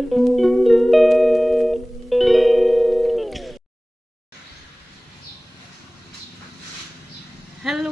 Hello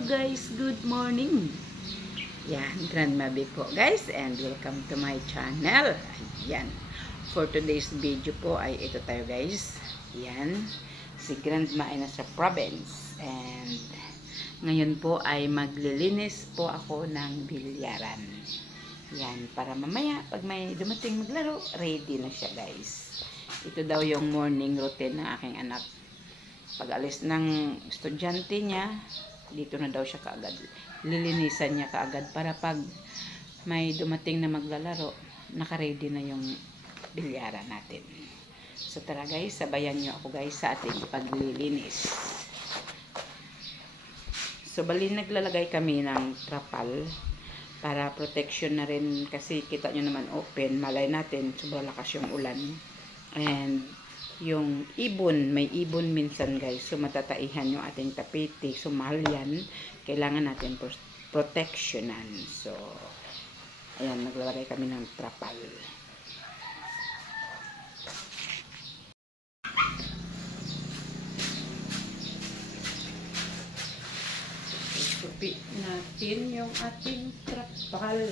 guys, good morning. Yan, Grandma Biko guys, and welcome to my channel. Yan, for today's video po ay ito tayo guys. Yan, si Grandma ay nasa province, and ngayon po ay maglilinis po ako ng bilyaran. Yan, para mamaya pag may dumating maglaro, ready na siya guys. Ito daw yung morning routine ng aking anak. Pag alis ng estudyante niya, dito na daw siya kaagad. Lilinisan niya kaagad para pag may dumating na maglalaro, naka-ready na yung bilyaran natin. So tara guys, sabayan niyo ako guys sa ating paglilinis. So bali naglalagay kami ng trapal para protection na rin, kasi kita nyo naman open, malay natin sobrang lakas yung ulan. And yung ibon, may ibon minsan guys, so matataihan yung ating tapete, so mahal yan, kailangan natin protectionan. So ayan, naglalagay kami ng trapal. Tupi natin yung ating trapal.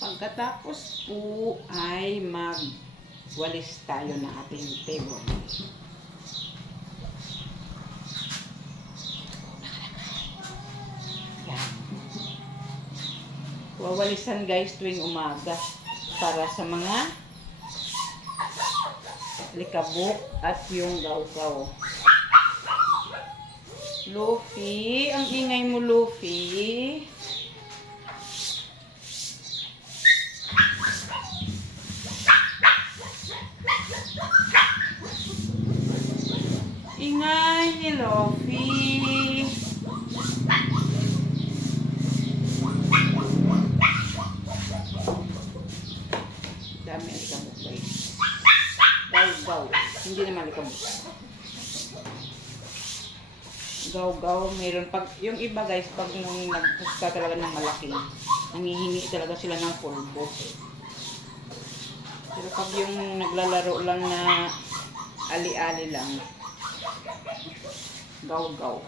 Pagkatapos po ay magwalis tayo ng ating table. Yan. Wawalisan guys tuwing umaga para sa mga likabok at yung gaw-gaw. Luffy, ang ingay mo Luffy. Ingay ni Luffy. Dami ang likabok guys. Gaw-gaw. Hindi naman likabok. Gaw-gaw. Mayroon pag, yung iba guys, pag nung nagpusta talaga ng malaki, nangihingi talaga sila ng pulbo. Pero pag yung naglalaro lang na ali-ali lang, gaw-gaw.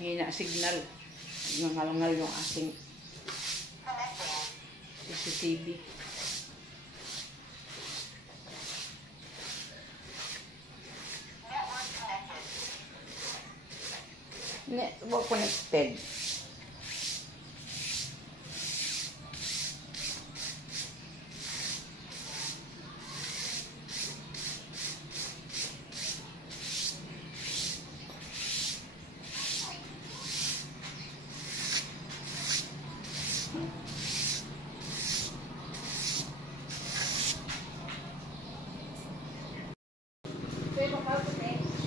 Mahina signal. Nangalangal yung ating CCTV. Huwag ko connected.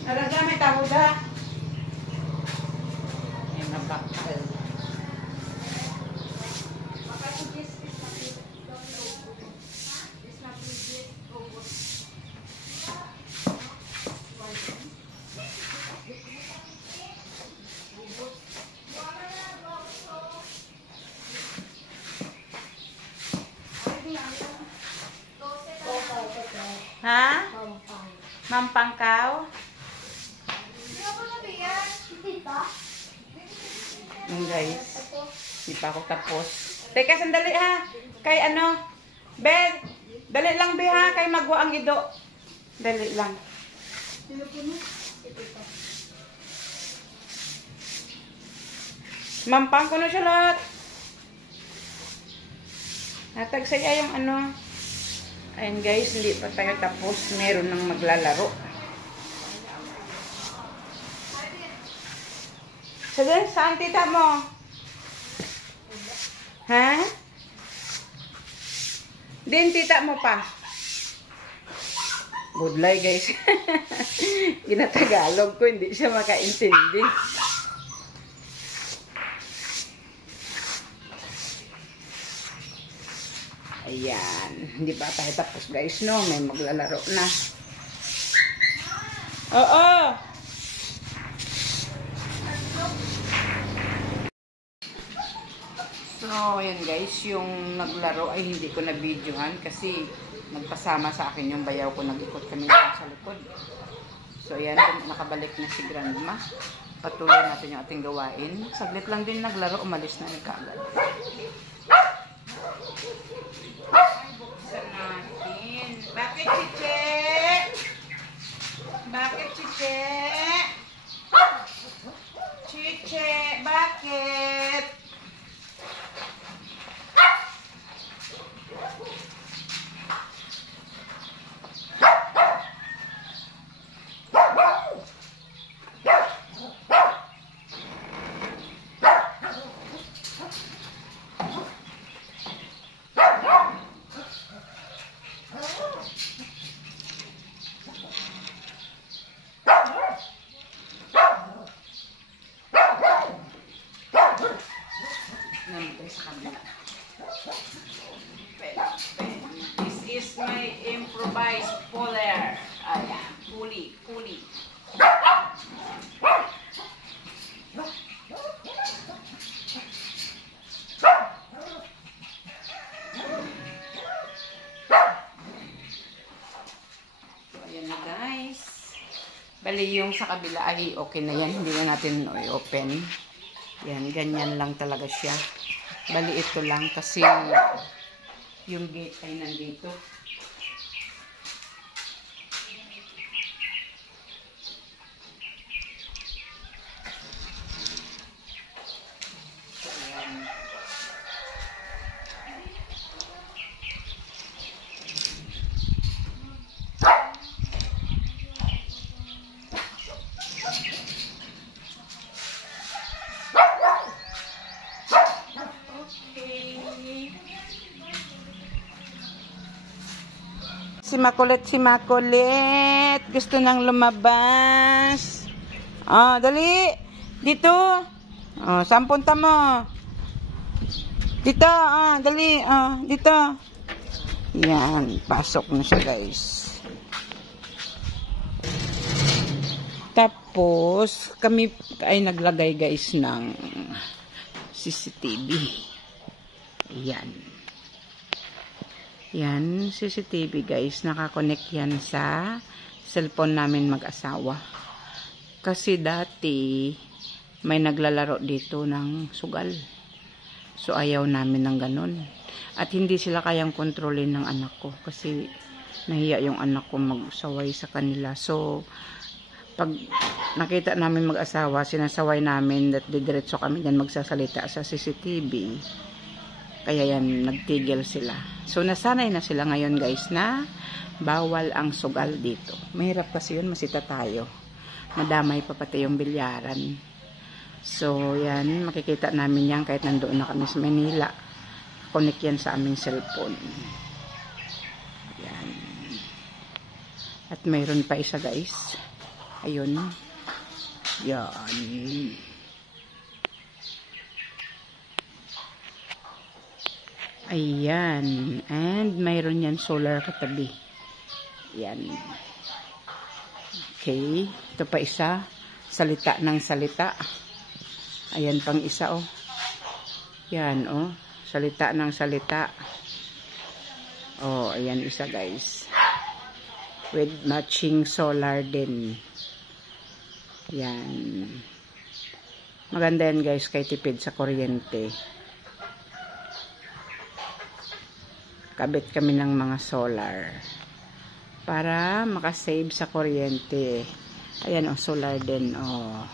Alaga, may tawag ha. Ayan, nabakal. Ha? Mampangkaw? Guys, di pa ako tapos. Teka, sandali ha. Kay ano? Ben, dali lang be ha. Kay magwa ang ido. Dali lang. Mampang ko na siya lahat. Natag saya yung ano. Ayun guys, hindi pa tayo tapos. Meron nang maglalaro. Sabihin, saan tita mo? Ha? Din tita mo pa. Budlay guys. Ginatagalog ko, hindi siya makaintindi. Ayan. Hindi pa tayo tapos guys, no? May maglalaro na. Oo. So, ayan guys, yung naglaro ay hindi ko na videohan kasi nagpasama sa akin yung bayaw ko, nag-ikot kami sa likod. So, ayan, nakabalik na si Grandma. Patuloy natin yung ating gawain. Saglit lang din naglaro, umalis na nagkaagad. Ay, buksan natin. Bakit, Chiche? Bakit, Chiche? Chiche, bakit? This is my improvised puller. Ayan, pulley. Ayan na guys. Bali yung sa kabila ay okay na yan. Hindi na natin i-open. Yan, ganyan lang talaga siya. Bali ito lang kasi yung gate ay nandito. Si Makulit. Gusto nang lumabas. Oh, dali. Dito. Oh, saan punta mo? Dito. Oh, dali. Oh, dito. Yan. Pasok na siya, guys. Tapos, kami ay naglagay, guys, ng CCTV. Yan. Yan, CCTV guys, nakakonect yan sa cellphone namin mag-asawa. Kasi dati, may naglalaro dito ng sugal. So, ayaw namin ng ganun. At hindi sila kayang kontrolin ng anak ko. Kasi, nahiya yung anak ko mag-usaway sa kanila. So, pag nakita namin mag-asawa, sinasaway namin at didiretso kami dyan magsasalita sa CCTV. Kaya yan, nagtigil sila. So, nasanay na sila ngayon guys na bawal ang sugal dito. Mahirap kasi yun, masita tayo. Madamay pa pati yung bilyaran. So, yan, makikita namin yan kahit nandoon na kami sa Manila. Connect yan sa aming cellphone. Yan. At mayroon pa isa guys. Ayun. Yan. Ayan. And mayroon yan solar katabi. Yan. Okay. Ito pa isa. Salita ng salita. Ayan pang isa oh. Yan oh. Salita ng salita. Oh, ayan isa guys. With matching solar din. Yan. Maganda yan guys kay tipid sa kuryente. Kabit kami ng mga solar para makasave sa kuryente. Ayan oh, solar din oh.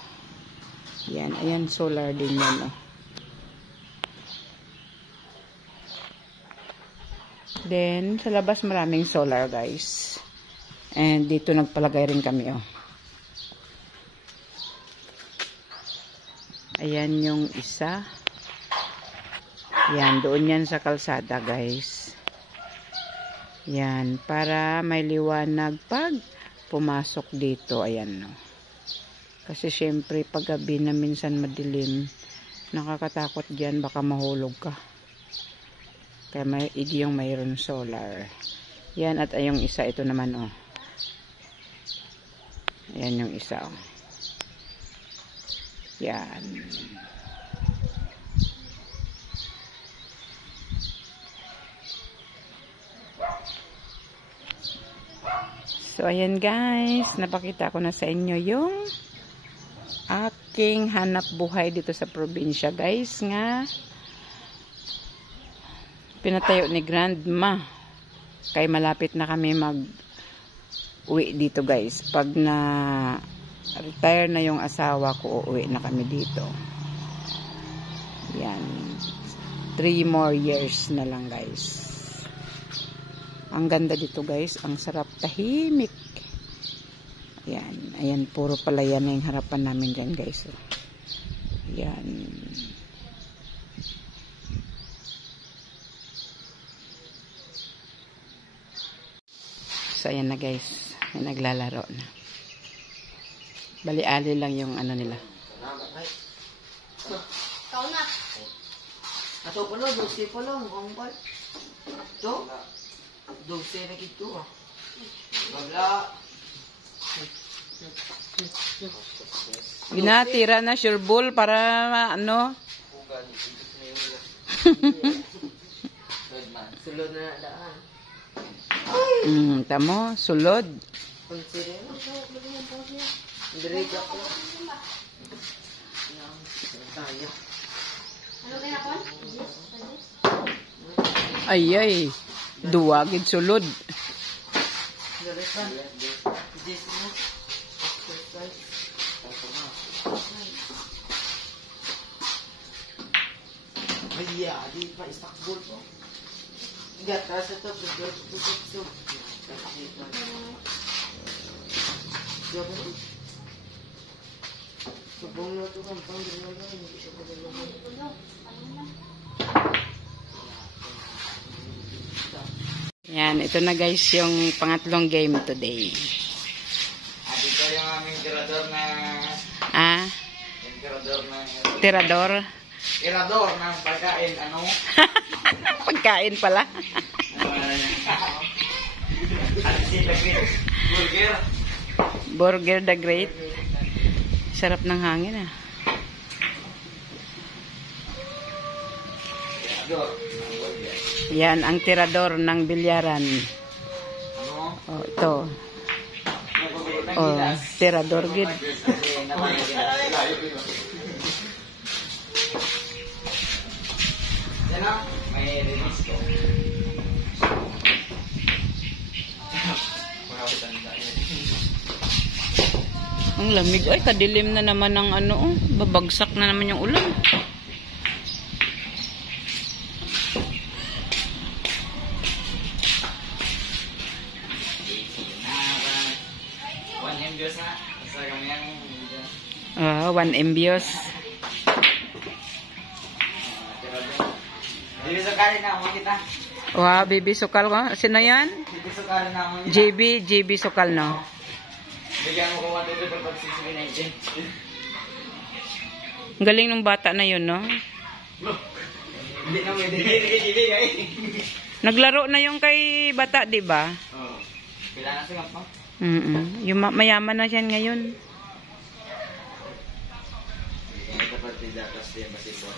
Yan, ayan solar din yan oh. Then sa labas maraming solar guys. And dito nagpalagay rin kami oh. Ayan yung isa. Yan, doon yan sa kalsada guys. Yan, para may liwanag pag pumasok dito. Ayan no. Kasi syempre pag gabi na minsan madilim, nakakatakot dyan, baka mahulog ka. Kaya may yung mayroon solar. Yan, at yung isa ito naman oh. Ayan yung isa oh. Yan. So, ayan guys. Napakita ko na sa inyo yung aking hanap buhay dito sa probinsya guys. Nga pinatayo ni Grandma. Kaya malapit na kami mag-uwi dito guys. Pag na retire na yung asawa ko, uuwi na kami dito. Yan. 3 more years na lang guys. Ang ganda dito guys. Ang sarap, tahimik. Yan. Ayan, puro palayan na yung harapan namin dyan guys. Yan. So ayan na guys. May naglalaro na. Bali-ali lang yung ano nila. Kau na. Ato po lang, 12 po lang. Ongkol. Ito? 12 na kito ah. Wala. Ginatira na sure ball para ano. Sulod na daan. Tamo, sulod. Consider mo. Direct ako. Tayo. Ano kaya po? Ay, duwagid sulod. Direct pa. This mo. Ay, di pa istakbol po. Gatas ito. Tutok. Subong na ito kang pang-drino lang. Hindi siya pag-drino. Yan, ito na guys yung pangatlong game today. Dito yung aming tirador na... Yung tirador na... Tirador? Tirador ng pagkain, ano? Pagkain pala. Burger. Burger the Great. Sarap ng hangin ah. Yan ang tirador ng bilyaran. Oh, ito. Oh, tirador gid. Yan o, may release ko. Ang lamig. Ay, kadilim na naman ng ano. Oh. Babagsak na naman yung ulan. Ah, 1 MBs. Bibi sukali na mo kita. Wow, Bibi Sukal ko. Sino yan? Bibi sukali na mo. JB Sukal, no? Bigyan mo ko 1, 2, 3, 4, 5, 6, 7, 8, 10. Ang galing ng bata na yun, no? Hindi na mo ibigay. Naglaro na yung kay bata, di ba? Oo. Kailangan sa kampo. Yung mayaman na siya ngayon. Ito partida kasi yung basito.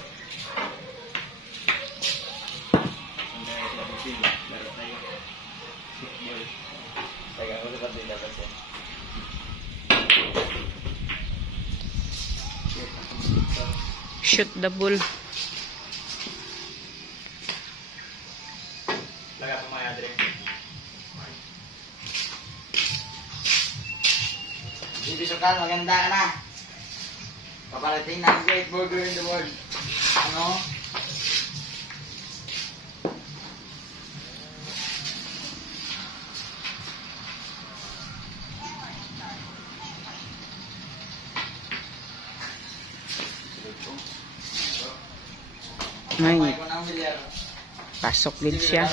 Shoot the bull. Laga pa maya dire. Bibi Sukal, maganda ka na. Paparating na ang great burger in the world. Ano? Ay, May ko nang bilyar. pasok din siya.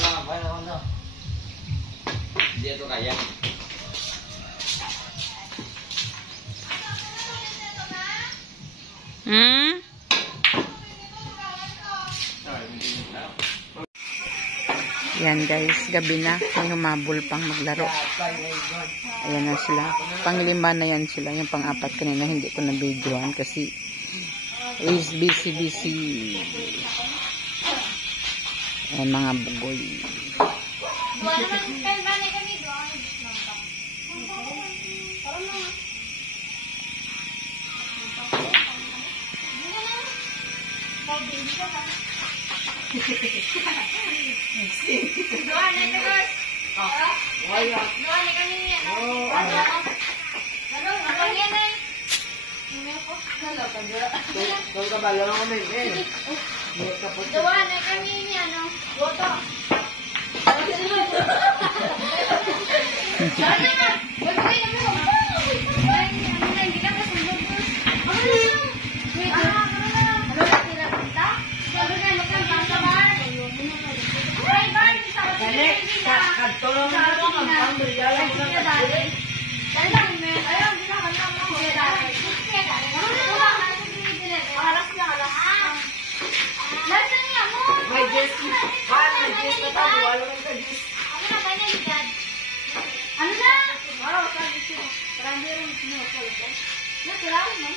Hindi ito kaya. Yan guys, gabi na. May humabol pang maglaro. Ayan na sila. Pang-5 na yan sila. Yung pang-4 kanina hindi ko na-videoan kasi is busy. Ayan mga bugoy. Kung kabalo mo may Gawa na kami ni ano, boto. Sana na, wag kayo na mo. Ay, ano na, hindi ka pa sumbog. Ano na? Wait, ano na tira punta? Sabi ka, magkang sa bar. Ay, bar, sa Dali, katulong na ako ang pamilya mo na dali. Dali lang, men. Ayun, di na kanya mo ko dali. Alas na alas. Lasan niya mo. May Jesse. May Jesse na tayo. Wala man ka Jesse. Ano na ba niya dyan? Ano na? Wow, sabi ko. Parang meron mo ko. Natural, no?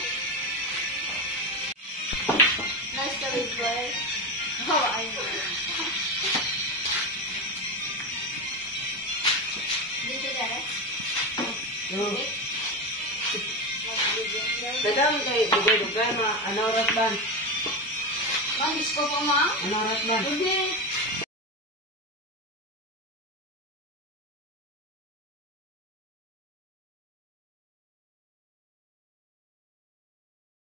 Nice to meet you. Oh, I know. Dito dere? Dadam kay dugay-dugay ano oras ban? Ma'am, disco po, ma'am? Ano oras ban? Hindi.